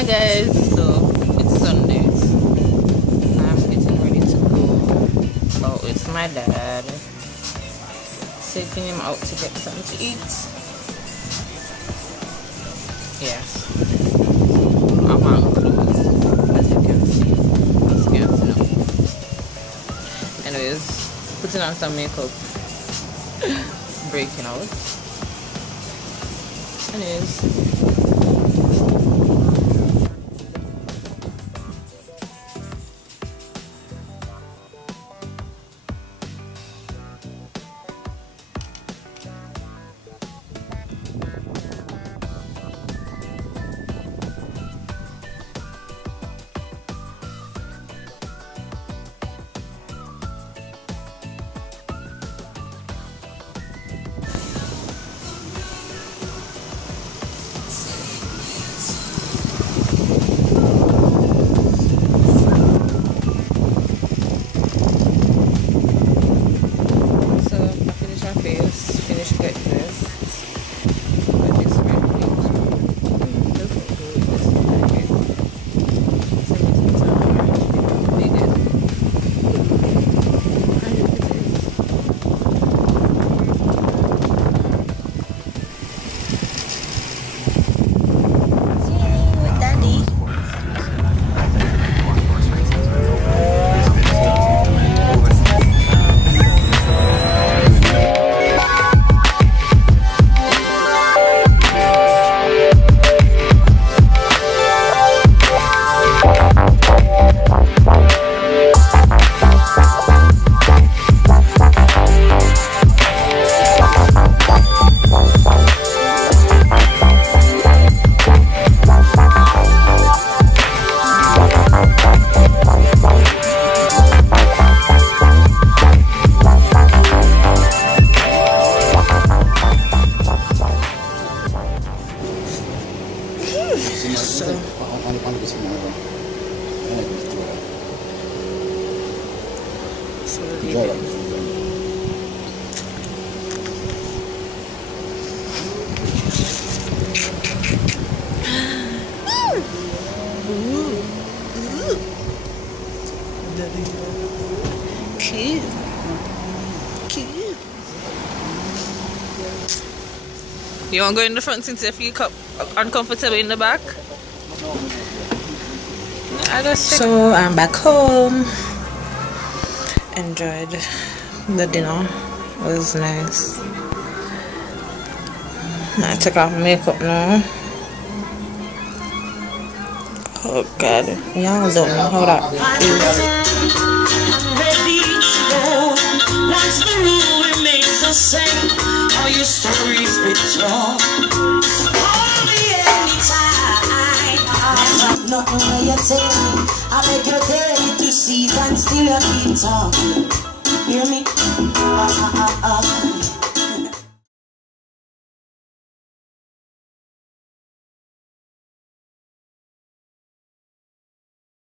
Hi guys, so it's Sunday. I'm getting ready to go out with my dad. Taking him out to get something to eat. Yes. I'm on clothes, as you can see. It's cute, you know. Anyways, putting on some makeup. Breaking out. Anyways. Cute. Cute. You want to go in the front since you feel uncomfortable in the back? So I'm back home. Enjoyed the dinner. It was nice. I took off makeup now. Oh god, y'all don't know how that is. Once the rule remains the same, all your stories withdraw. Call me anytime. There's nothing where you tell me. I make you day to see, and still you keep talking. Hear me?